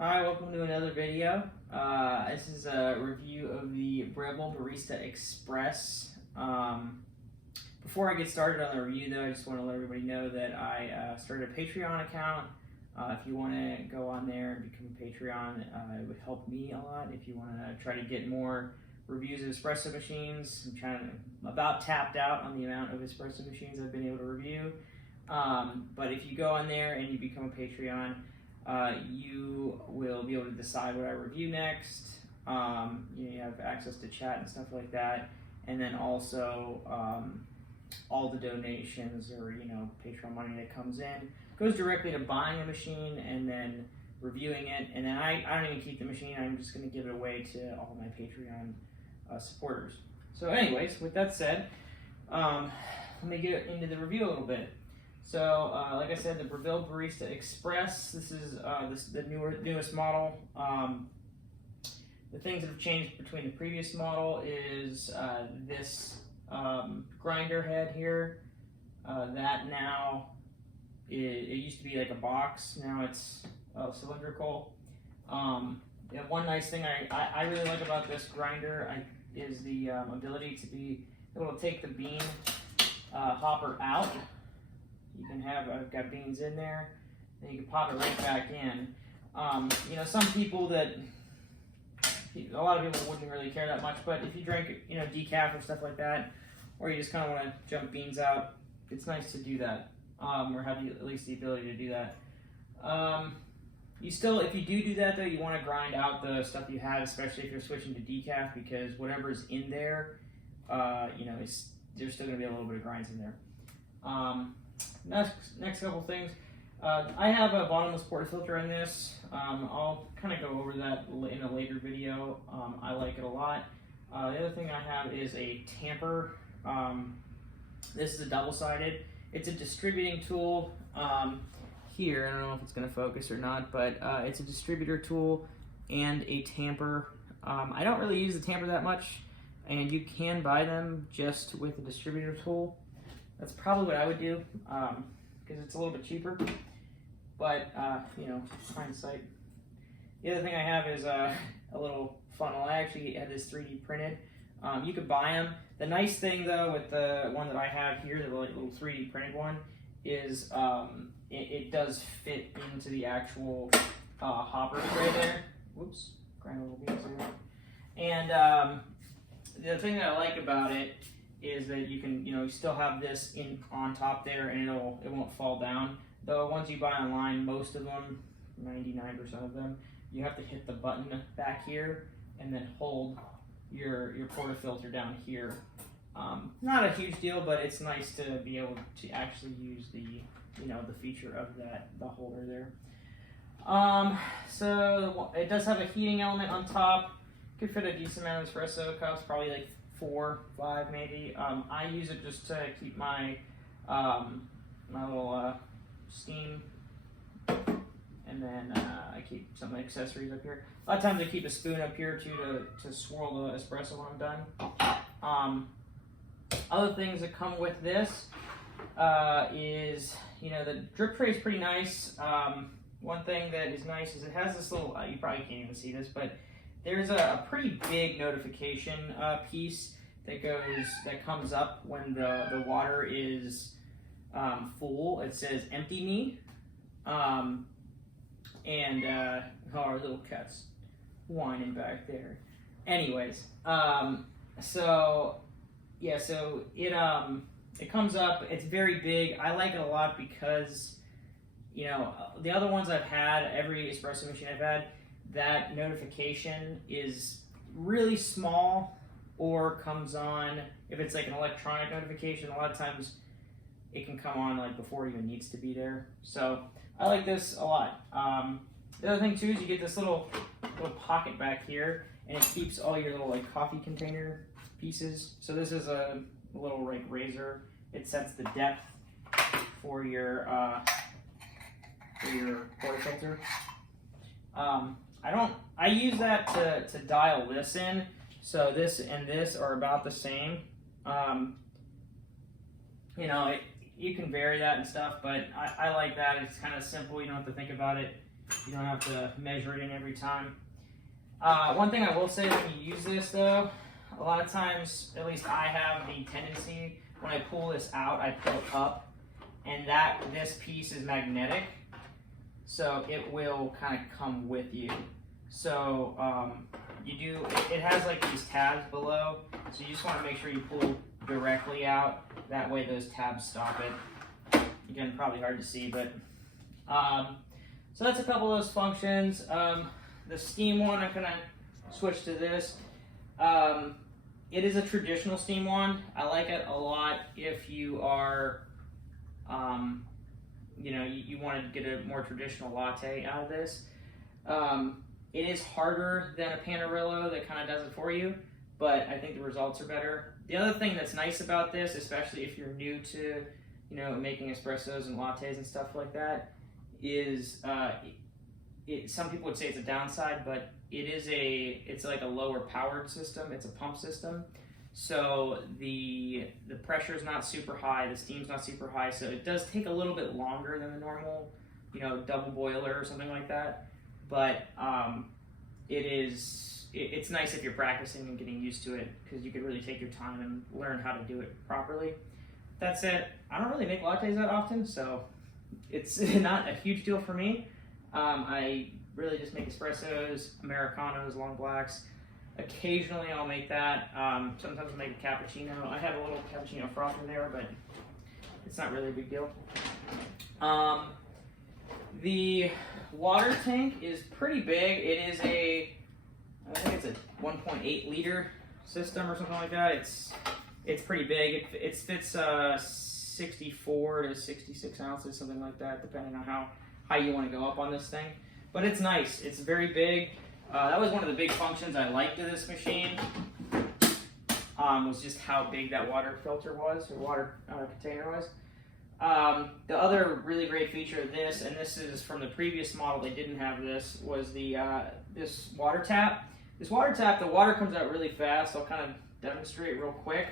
Hi, welcome to another video. This is a review of the Breville Barista Express. Before I get started on the review though, I just want to let everybody know that I started a Patreon account. If you want to go on there and become a Patreon, it would help me a lot. If you want to try to get more reviews of espresso machines, I'm about tapped out on the amount of espresso machines I've been able to review. But if you go on there and you become a Patreon, you will be able to decide what I review next. You have access to chat and stuff like that, and then also all the donations or Patreon money that comes in goes directly to buying a machine and then reviewing it. And then I don't even keep the machine. I'm just going to give it away to all my Patreon supporters. So, anyways, with that said, let me get into the review a little bit. So, like I said, the Breville Barista Express. This is the newest model. The things that have changed between the previous model is this grinder head here. That now it used to be like a box. Now it's cylindrical. One nice thing I really like about this grinder is the ability to be able to take the bean hopper out. You can have, I've got beans in there, and you can pop it right back in. Some people a lot of people wouldn't really care that much, but if you drink, decaf or stuff like that, or you just kind of want to jump beans out, it's nice to do that, or have at least the ability to do that. If you do that though, you want to grind out the stuff you have, especially if you're switching to decaf, because whatever's in there, there's still going to be a little bit of grinds in there. Next couple things. I have a bottomless portafilter in this. I'll kind of go over that in a later video. I like it a lot. The other thing I have is a tamper. This is a double-sided. It's a distributing tool. Here, I don't know if it's going to focus or not, but it's a distributor tool and a tamper. I don't really use the tamper that much, and you can buy them just with a distributor tool. That's probably what I would do, because it's a little bit cheaper, but, hindsight. The other thing I have is a little funnel. I actually had this 3D printed. You could buy them. The nice thing, though, with the one that I have here, the little 3D printed one, is it does fit into the actual hopper tray there. Whoops, grind a little beans there. And the thing that I like about it is that you can, you still have this on top there, and it won't fall down. Though once you buy online, most of them, 99% of them, you have to hit the button back here and then hold your portafilter down here. Not a huge deal, but it's nice to be able to actually use the feature of the holder there. So it does have a heating element on top. Could fit a decent amount of espresso cups, probably like 4, 5 maybe. I use it just to keep my my little steam, and then I keep some accessories up here. A lot of times I keep a spoon up here too to swirl the espresso when I'm done. Other things that come with this is the drip tray is pretty nice. One thing that is nice is it has this little, you probably can't even see this, but there's a pretty big notification piece that comes up when the water is full. It says "empty me," and our little cat's whining back there. Anyways, so it comes up. It's very big. I like it a lot because the other ones I've had, every espresso machine I've had, that notification is really small or comes on if it's like an electronic notification. A lot of times it can come on like before it even needs to be there. So I like this a lot. The other thing too is you get this little pocket back here, and it keeps all your little like coffee container pieces. So this is a little like razor. It sets the depth for your portafilter. I use that to dial this in. So this and this are about the same. You can vary that and stuff, but I like that. It's kind of simple. You don't have to think about it. You don't have to measure it in every time. One thing I will say when you use this though, a lot of times, at least I have the tendency, when I pull this out, I pull it up, and this piece is magnetic, so it will kind of come with you. So it has like these tabs below, so you just want to make sure you pull directly out, that way those tabs stop it. Again, probably hard to see, but so that's a couple of those functions. The steam one, I'm gonna switch to this. It is a traditional steam wand. I like it a lot if you are, you want to get a more traditional latte out of this. It is harder than a Panarillo that kind of does it for you, but I think the results are better. The other thing that's nice about this, especially if you're new to, making espressos and lattes and stuff like that, is some people would say it's a downside, but it's like a lower powered system. It's a pump system, so the pressure is not super high, the steam's not super high, so it does take a little bit longer than the normal, double boiler or something like that. But it's nice if you're practicing and getting used to it, because you can really take your time and learn how to do it properly. That said, I don't really make lattes that often, so it's not a huge deal for me. I really just make espressos, Americanos, long blacks. Occasionally I'll make that. Sometimes I'll make a cappuccino. I have a little cappuccino frother there, but it's not really a big deal. The water tank is pretty big. It is I think it's a 1.8 liter system or something like that. It's pretty big. It fits 64 to 66 ounces, something like that, depending on how high you want to go up on this thing. But it's nice. It's very big. That was one of the big functions I liked of this machine, was just how big that water filter was, or water container was. The other really great feature of this, and this is from the previous model, they didn't have this, was this water tap. This water tap, the water comes out really fast. I'll kind of demonstrate real quick.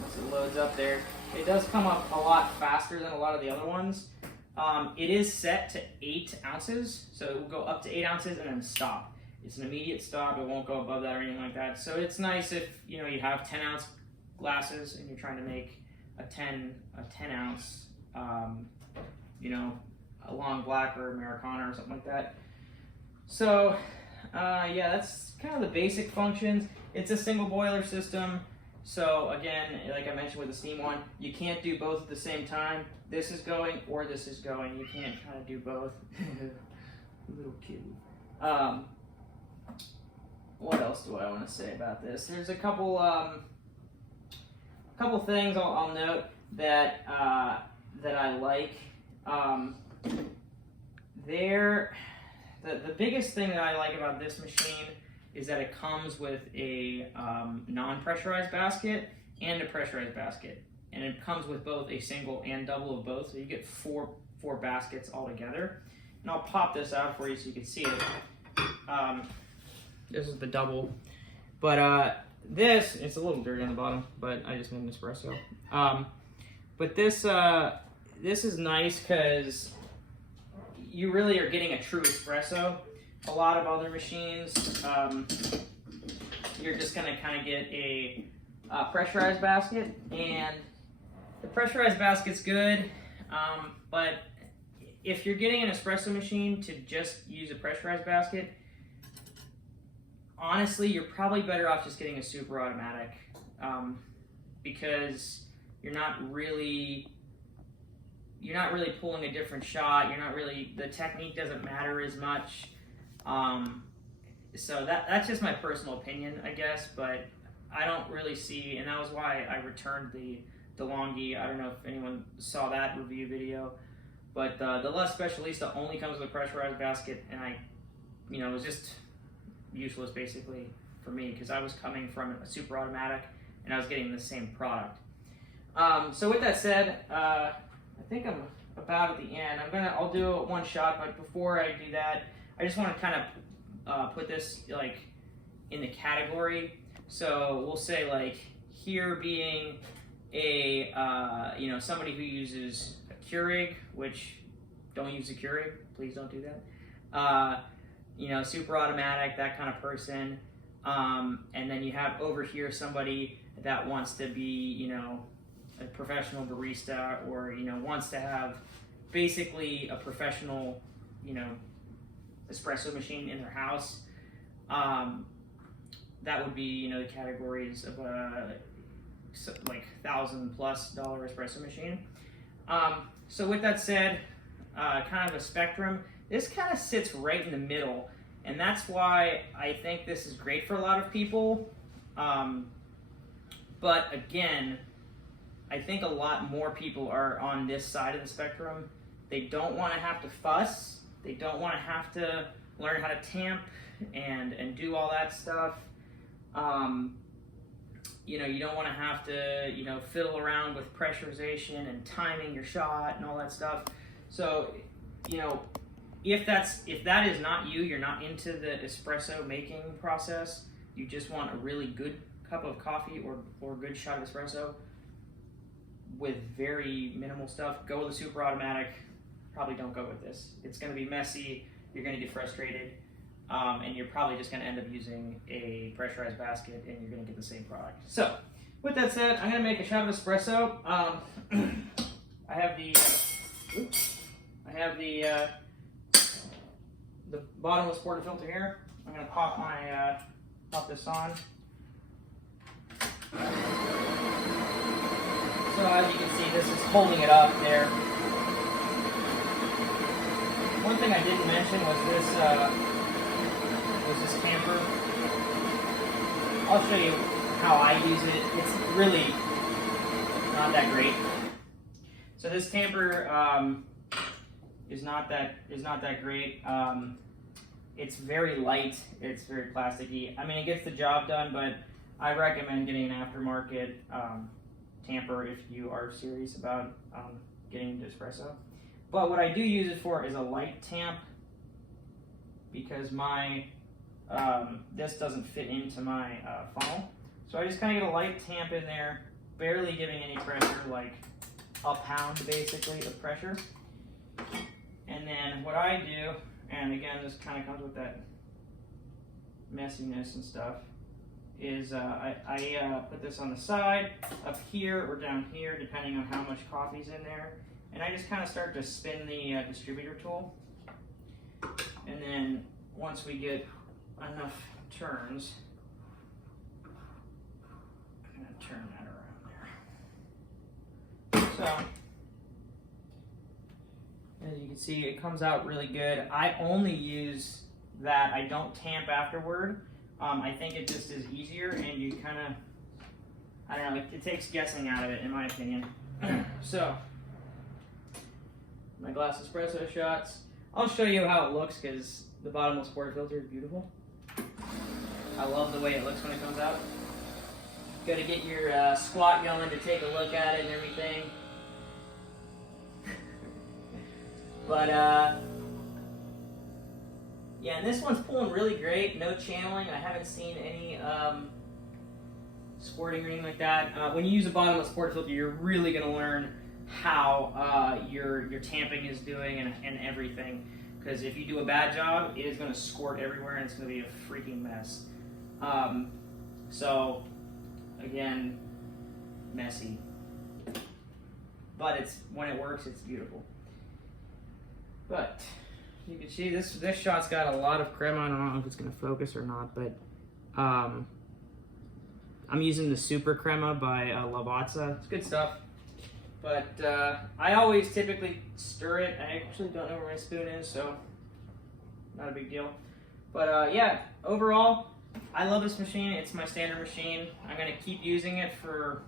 Once it loads up there, it does come up a lot faster than a lot of the other ones. It is set to 8 ounces, so it will go up to 8 ounces and then stop. It's an immediate stop. It won't go above that or anything like that. So it's nice if you have 10-ounce glasses and you're trying to make a 10 ounce, a long black or Americano or something like that. So yeah, that's kind of the basic functions. It's a single boiler system. So again, like I mentioned with the steam one, you can't do both at the same time. This is going or this is going. You can't kind of do both. Little kid. What else do I want to say about this? There's a couple things I'll note that I like. The biggest thing that I like about this machine is that it comes with a non-pressurized basket and a pressurized basket, and it comes with both a single and double of both, so you get four baskets all together. And I'll pop this out for you so you can see it. This is the double, but it's a little dirty on the bottom, but I just made an espresso. But this is nice because you really are getting a true espresso. A lot of other machines, you're just gonna kind of get a pressurized basket, and the pressurized basket's good, but if you're getting an espresso machine to just use a pressurized basket, honestly, you're probably better off just getting a super automatic, because you're not really pulling a different shot. The technique doesn't matter as much. So that's just my personal opinion, I guess, but I don't really see, and that was why I returned the DeLonghi. I don't know if anyone saw that review video, but the La Specialista only comes with a pressurized basket, and it was just useless basically for me, because I was coming from a super automatic and I was getting the same product. So with that said, I think I'm about at the end. I'll do one shot, but before I do that, I just want to kind of put this like in the category. So we'll say like here being a somebody who uses a Keurig, which don't use the Keurig. Please don't do that. You know, super automatic, that kind of person. And then you have over here somebody that wants to be, you know, a professional barista, or, you know, wants to have basically a professional, you know, espresso machine in their house. That would be, you know, the categories of like $1,000+ espresso machine. So with that said, kind of a spectrum. This kind of sits right in the middle, and that's why I think this is great for a lot of people. But again, I think a lot more people are on this side of the spectrum. They don't want to have to fuss. They don't want to have to learn how to tamp and do all that stuff. You know, you don't want to have to, you know, fiddle around with pressurization and timing your shot and all that stuff. So, you know, if that is not you, you're not into the espresso making process, you just want a really good cup of coffee or good shot of espresso with very minimal stuff, go with a super automatic. Probably don't go with this. It's going to be messy, you're going to get frustrated, and you're probably just going to end up using a pressurized basket, and you're going to get the same product. So, with that said, I'm going to make a shot of espresso. I have the bottomless portafilter here. I'm going to pop this on. So as you can see, this is holding it up there. One thing I didn't mention was this tamper. I'll show you how I use it. It's really not that great. So this tamper is not that great. It's very light. It's very plasticky. I mean, it gets the job done, but I recommend getting an aftermarket tamper if you are serious about getting into espresso. But what I do use it for is a light tamp, because my this doesn't fit into my funnel. So I just kind of get a light tamp in there, barely giving any pressure, like a pound basically of pressure. And then what I do, and again this kind of comes with that messiness and stuff, is I put this on the side, up here or down here, depending on how much coffee's in there. And I just kind of start to spin the distributor tool. And then once we get enough turns, I'm going to turn that around there. So, as you can see, it comes out really good. I only use that. I don't tamp afterward. I think it just is easier, and you kind of, I don't know, it takes guessing out of it, in my opinion. So, my glass espresso shots. I'll show you how it looks, because the bottomless portafilter is beautiful. I love the way it looks when it comes out. Got to get your squat going to take a look at it and everything. But, yeah, and this one's pulling really great. No channeling. I haven't seen any squirting or anything like that. When you use a bottomless portafilter, you're really going to learn how your tamping is doing and everything. Because if you do a bad job, it is going to squirt everywhere, and it's going to be a freaking mess. So, again, messy. But when it works, it's beautiful. But you can see this shot's got a lot of crema. I don't know if it's going to focus or not, but I'm using the Super Crema by Lavazza. It's good stuff. But I always typically stir it. I actually don't know where my spoon is, so not a big deal. But yeah, overall, I love this machine. It's my standard machine. I'm going to keep using it for,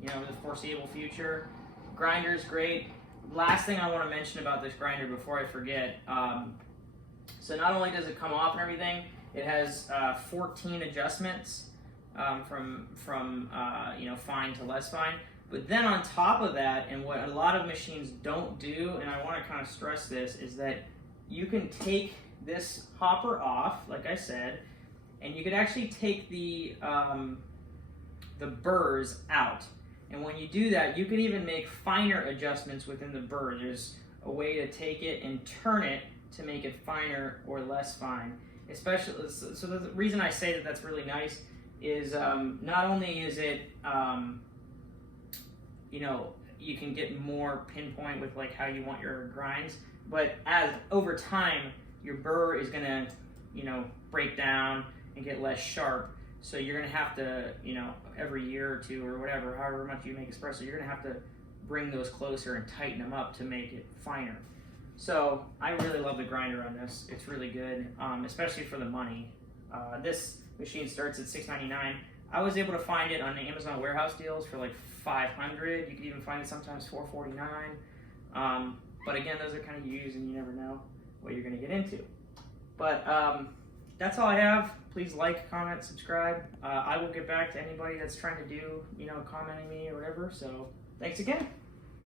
you know, the foreseeable future. Grinder is great. Last thing I want to mention about this grinder before I forget. So not only does it come off and everything, it has 14 adjustments from you know, fine to less fine. But then on top of that, and what a lot of machines don't do, and I want to kind of stress this, is that you can take this hopper off, like I said, and you could actually take the burrs out. And when you do that, you can even make finer adjustments within the burr. There's a way to take it and turn it to make it finer or less fine. Especially, so the reason I say that that's really nice is not only is it, you know, you can get more pinpoint with like how you want your grinds, but as over time, your burr is gonna, you know, break down and get less sharp. So you're gonna have to, you know, every year or two or whatever, however much you make espresso, you're gonna have to bring those closer and tighten them up to make it finer. So I really love the grinder on this. It's really good, especially for the money. This machine starts at $6.99. I was able to find it on the Amazon warehouse deals for like $500. You could even find it sometimes $449. But again, those are kind of used and you never know what you're gonna get into. But that's all I have. Please like, comment, subscribe. I will get back to anybody that's trying to do, you know, commenting me or whatever. So thanks again.